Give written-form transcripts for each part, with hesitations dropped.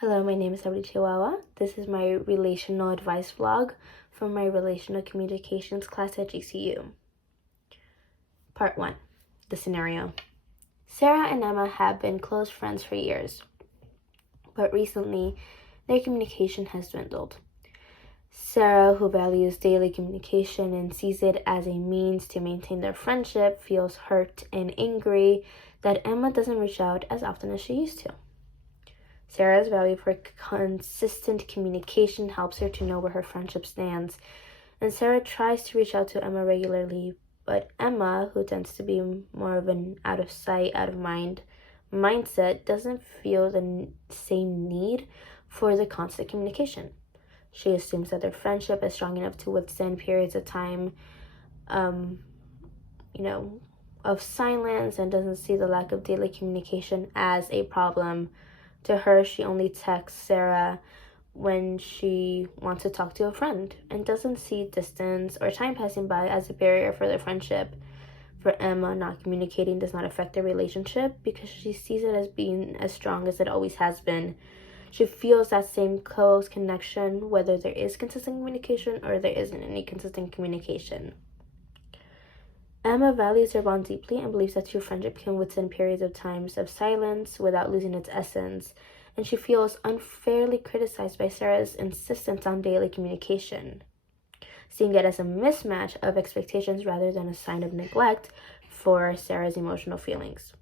Hello, my name is Abdi Chihuahua. This is my relational advice vlog from my relational communications class at GCU. Part 1. The scenario. Sarah and Emma have been close friends for years, but recently their communication has dwindled. Sarah, who values daily communication and sees it as a means to maintain their friendship, feels hurt and angry that Emma doesn't reach out as often as she used to. Sarah's value for consistent communication helps her to know where her friendship stands, and Sarah tries to reach out to Emma regularly, but Emma, who tends to be more of an out of sight, out of mind mindset, doesn't feel the same need for the constant communication. She assumes that their friendship is strong enough to withstand periods of time, of silence, and doesn't see the lack of daily communication as a problem. To her, she only texts Sarah when she wants to talk to a friend and doesn't see distance or time passing by as a barrier for their friendship. For Emma, not communicating does not affect their relationship because she sees it as being as strong as it always has been. She feels that same close connection whether there is consistent communication or there isn't any consistent communication. Emma values their bond deeply and believes that true friendship can withstand periods of times of silence without losing its essence, and she feels unfairly criticized by Sarah's insistence on daily communication, seeing it as a mismatch of expectations rather than a sign of neglect for Sarah's emotional feelings.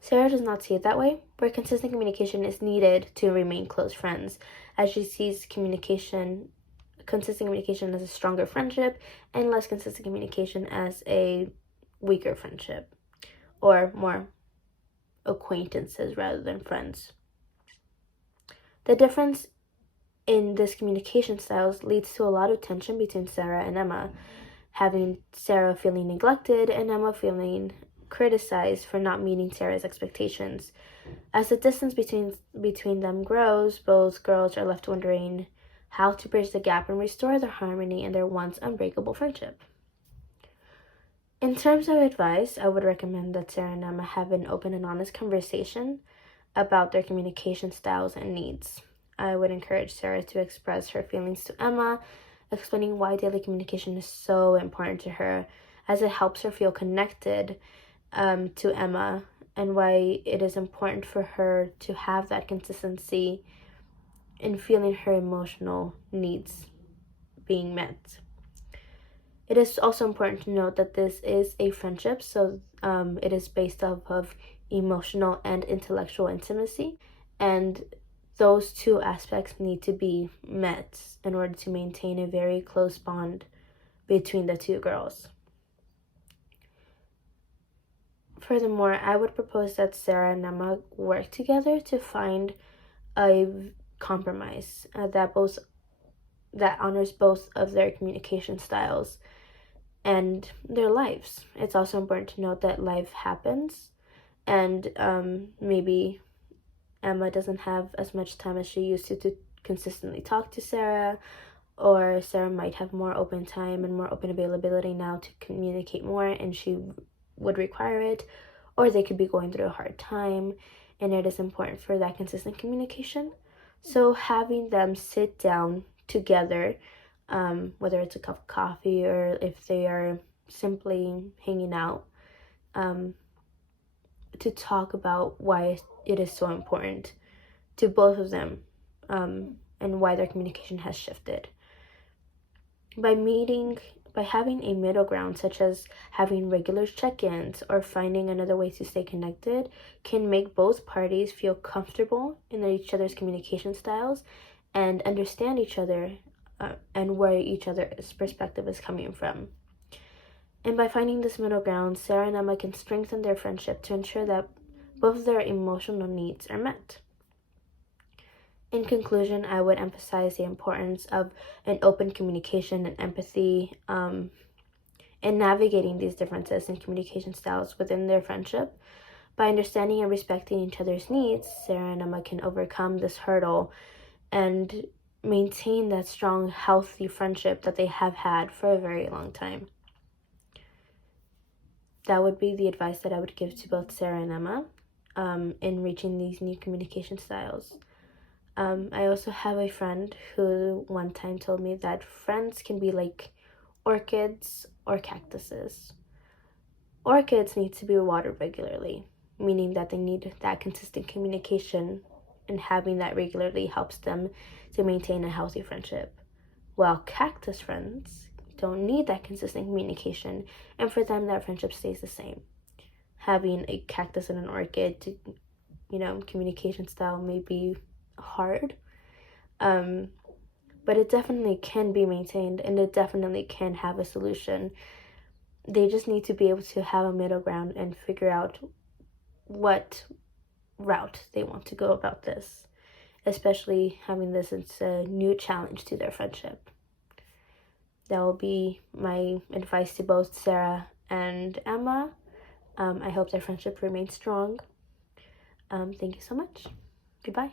Sarah does not see it that way, where consistent communication is needed to remain close friends, as she sees consistent communication as a stronger friendship and less consistent communication as a weaker friendship, or more acquaintances rather than friends. The difference in this communication styles leads to a lot of tension between Sarah and Emma, having Sarah feeling neglected and Emma feeling criticized for not meeting Sarah's expectations. As the distance between them grows, both girls are left wondering how to bridge the gap and restore their harmony in their once unbreakable friendship. In terms of advice, I would recommend that Sarah and Emma have an open and honest conversation about their communication styles and needs. I would encourage Sarah to express her feelings to Emma, explaining why daily communication is so important to her, as it helps her feel connected to Emma, and why it is important for her to have that consistency in feeling her emotional needs being met. It is also important to note that this is a friendship, so it is based off of emotional and intellectual intimacy, and those two aspects need to be met in order to maintain a very close bond between the two girls. Furthermore, I would propose that Sarah and Emma work together to find a compromise that honors both of their communication styles and their lives. It's also important to note that life happens, and maybe Emma doesn't have as much time as she used to consistently talk to Sarah, or Sarah might have more open time and more open availability now to communicate more, and she would require it, or they could be going through a hard time, and it is important for that consistent communication. So having them sit down together, whether it's a cup of coffee or if they are simply hanging out, to talk about why it is so important to both of them, and why their communication has shifted. By having a middle ground, such as having regular check-ins or finding another way to stay connected, can make both parties feel comfortable in each other's communication styles and understand each other and where each other's perspective is coming from. And by finding this middle ground, Sarah and Emma can strengthen their friendship to ensure that both of their emotional needs are met. In conclusion, I would emphasize the importance of an open communication and empathy in navigating these differences in communication styles within their friendship. By understanding and respecting each other's needs, Sarah and Emma can overcome this hurdle and maintain that strong, healthy friendship that they have had for a very long time. That would be the advice that I would give to both Sarah and Emma. in reaching these new communication styles. I also have a friend who one time told me that friends can be like orchids or cactuses. Orchids need to be watered regularly, meaning that they need that consistent communication, and having that regularly helps them to maintain a healthy friendship. While cactus friends don't need that consistent communication, and for them, that friendship stays the same. Having a cactus and an orchid, communication style may be hard, but it definitely can be maintained, and it definitely can have a solution. They just need to be able to have a middle ground and figure out what route they want to go about this, especially having this as a new challenge to their friendship. That will be my advice to both Sarah and Emma. I hope their friendship remains strong. Thank you so much. Goodbye.